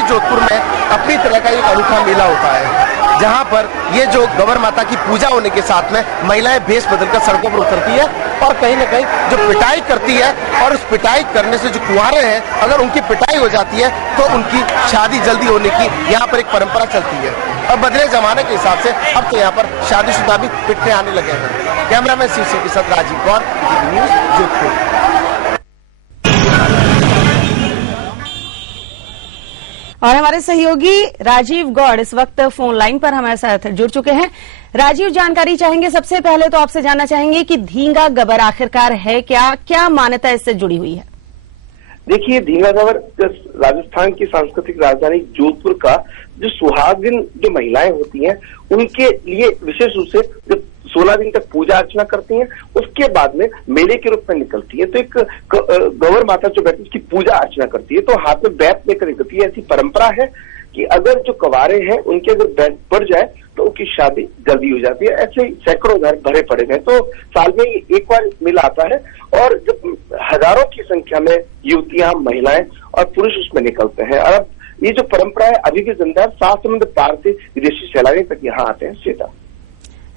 हमारे जोधपुर में अपनी तरह का एक अनूठा मेला होता है, जहां पर ये जो गौर माता की पूजा होने के साथ में महिलाएं भेष बदलकर सड़कों पर उतरती है और कहीं न कहीं जो पिटाई करती है, और उस पिटाई करने से जो कुंवारे हैं अगर उनकी पिटाई हो जाती है तो उनकी शादी जल्दी होने की यहाँ पर एक परंपरा चलती है। और बदले जमाने के हिसाब से अब तो यहाँ पर शादीशुदा भी पिटने आने लगे हैं। कैमरामैन शिव सिंह के साथ राजीव गौर, न्यूज जोधपुर। और हमारे सहयोगी राजीव गौड़ इस वक्त फोन लाइन पर हमारे साथ जुड़ चुके हैं। राजीव, जानकारी चाहेंगे। सबसे पहले तो आपसे जानना चाहेंगे कि धींगा गबर आखिरकार है क्या, क्या मान्यता इससे जुड़ी हुई है? देखिए, धींगा गबर राजस्थान की सांस्कृतिक राजधानी जोधपुर का जो सुहागिन जो महिलाएं होती हैं उनके लिए विशेष रूप से जो 16 दिन तक पूजा अर्चना करती हैं, उसके बाद में मेले के रूप में निकलती है। तो एक गौर माता जो बैठती है उसकी पूजा अर्चना करती है, तो हाथ में बैत लेकर निकलती है। ऐसी परंपरा है कि अगर जो कवारे हैं उनके अगर बैत पड़ जाए तो उनकी शादी जल्दी हो जाती है। ऐसे सैकड़ों घर भरे पड़े हैं, तो साल में एक बार मेला आता है और जब हजारों की संख्या में युवतियां, महिलाएं और पुरुष उसमें निकलते हैं। और अब ये जो परंपरा है अभी भी जिंदा, 7 समुद्र पार से विदेशी सैलानी तक यहाँ आते हैं। सीता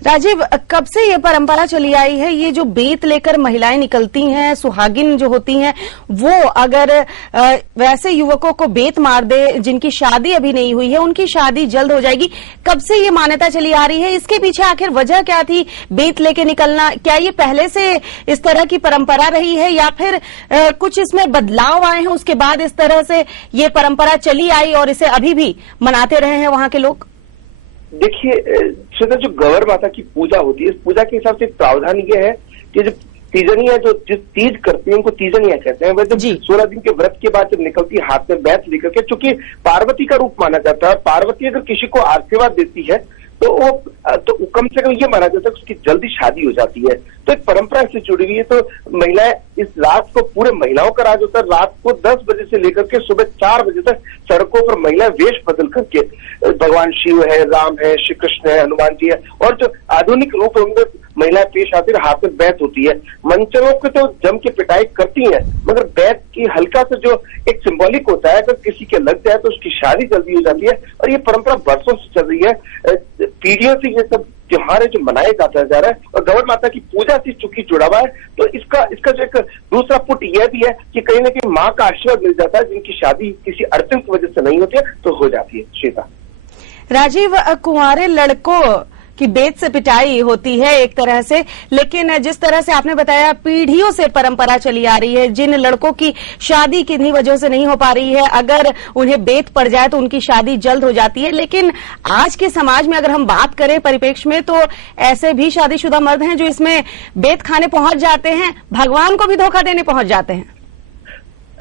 राजीव, कब से ये परंपरा चली आई है? ये जो बेत लेकर महिलाएं निकलती हैं, सुहागिन जो होती हैं, वो अगर वैसे युवकों को बेत मार दे जिनकी शादी अभी नहीं हुई है, उनकी शादी जल्द हो जाएगी, कब से ये मान्यता चली आ रही है? इसके पीछे आखिर वजह क्या थी बेत लेके निकलना? क्या ये पहले से इस तरह की परंपरा रही है या फिर कुछ इसमें बदलाव आए हैं उसके बाद इस तरह से ये परंपरा चली आई और इसे अभी भी मनाते रहे हैं वहां के लोग? देखिए, जो गौर माता की पूजा होती है, इस पूजा के हिसाब से प्रावधान ये है कि जो तीजनिया जो जिस तीज करती है उनको तीजनिया कहते हैं। वह जब 16 दिन के व्रत के बाद जब निकलती है हाथ में बैत लेकर के, चूंकि पार्वती का रूप माना जाता है, पार्वती अगर किसी को आशीर्वाद देती है तो वो तो कम से कम ये माना जाता है उसकी जल्दी शादी हो जाती है। तो एक परंपरा इससे जुड़ी हुई है। तो महिलाएं इस रात को, पूरे महिलाओं का राज होता है, रात को 10 बजे से लेकर के सुबह 4 बजे तक सड़कों पर महिलाएं वेश बदल करके, भगवान शिव है, राम है, श्री कृष्ण है, हनुमान जी है, और जो आधुनिक रूप उनमें महिलाएं पेश आती है, हाथ में बैत होती है। मंचलों को तो जम के पिटाई करती हैं, मगर बैत की हल्का सा जो एक सिंबॉलिक होता है, अगर किसी के लग जाए तो उसकी शादी जल्दी हो जाती है। और ये परंपरा बरसों से चल रही है, पीढ़ियों से ये सब त्योहार है जो मनाया जाता जा रहा है। और गौर माता की पूजा से चूंकि जुड़ा हुआ है, तो इसका जो एक दूसरा पुट यह भी है कि कहीं ना कहीं माँ का आशीर्वाद मिल जाता है, जिनकी शादी किसी अड़चन की वजह से नहीं होती है तो हो जाती है। श्वेता। राजीव, कुंवारे लड़कों की बेत से पिटाई होती है एक तरह से, लेकिन जिस तरह से आपने बताया पीढ़ियों से परंपरा चली आ रही है, जिन लड़कों की शादी किन्हीं वजह से नहीं हो पा रही है, अगर उन्हें बेत पड़ जाए तो उनकी शादी जल्द हो जाती है। लेकिन आज के समाज में अगर हम बात करें परिप्रेक्ष्य में, तो ऐसे भी शादीशुदा मर्द हैं जो इसमें बेत खाने पहुंच जाते हैं, भगवान को भी धोखा देने पहुंच जाते हैं।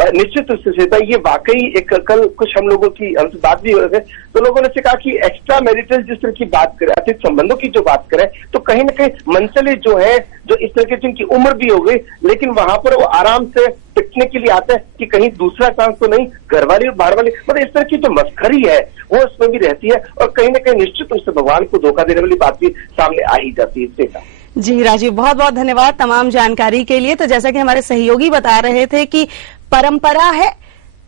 निश्चित रूप से ये वाकई एक, कल कुछ हम लोगों की हमसे बात भी हो रहे थे, तो लोगों ने से कहा कि एक्स्ट्रा मैरिटल जिस तरह की बात करें, अतिथ संबंधों की जो बात करें, तो कहीं ना कहीं मंचले जो है, जो इस तरह के जिनकी उम्र भी हो गई, लेकिन वहां पर वो आराम से पिटने के लिए आते हैं कि कहीं दूसरा चांस तो नहीं, घर वाली और बाहर वाली, मतलब इस तरह की जो मस्खरी है वो इसमें भी रहती है। और कहीं ना कहीं निश्चित रूप से भगवान को धोखा देने वाली बात भी सामने आ ही जाती है। इससे जी राजीव, बहुत बहुत धन्यवाद तमाम जानकारी के लिए। तो जैसा कि हमारे सहयोगी बता रहे थे कि परंपरा है,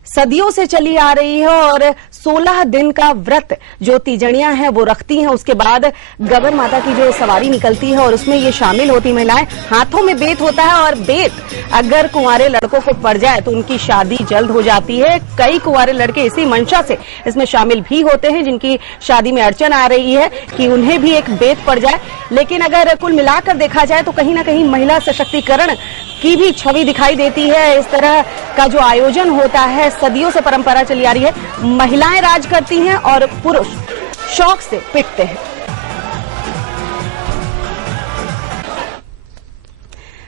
सदियों से चली आ रही है, और 16 दिन का व्रत जो तीजड़ियां हैं वो रखती हैं। उसके बाद गबर माता की जो सवारी निकलती है और उसमें ये शामिल होती महिलाएं, हाथों में बेत होता है, और बेत अगर कुंवारे लड़कों को पड़ जाए तो उनकी शादी जल्द हो जाती है। कई कुंवारे लड़के इसी मंशा से इसमें शामिल भी होते हैं जिनकी शादी में अड़चन आ रही है कि उन्हें भी एक बेत पड़ जाए। लेकिन अगर कुल मिलाकर देखा जाए तो कहीं ना कहीं महिला सशक्तिकरण की भी छवि दिखाई देती है। इस तरह का जो आयोजन होता है, सदियों से परंपरा चली आ रही है, महिलाएं राज करती हैं और पुरुष शौक से पिटते हैं।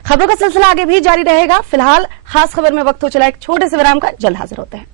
खबरों का सिलसिला आगे भी जारी रहेगा। फिलहाल खास खबर में वक्त हो चला एक छोटे से विराम का, जल्द हाजिर होते हैं।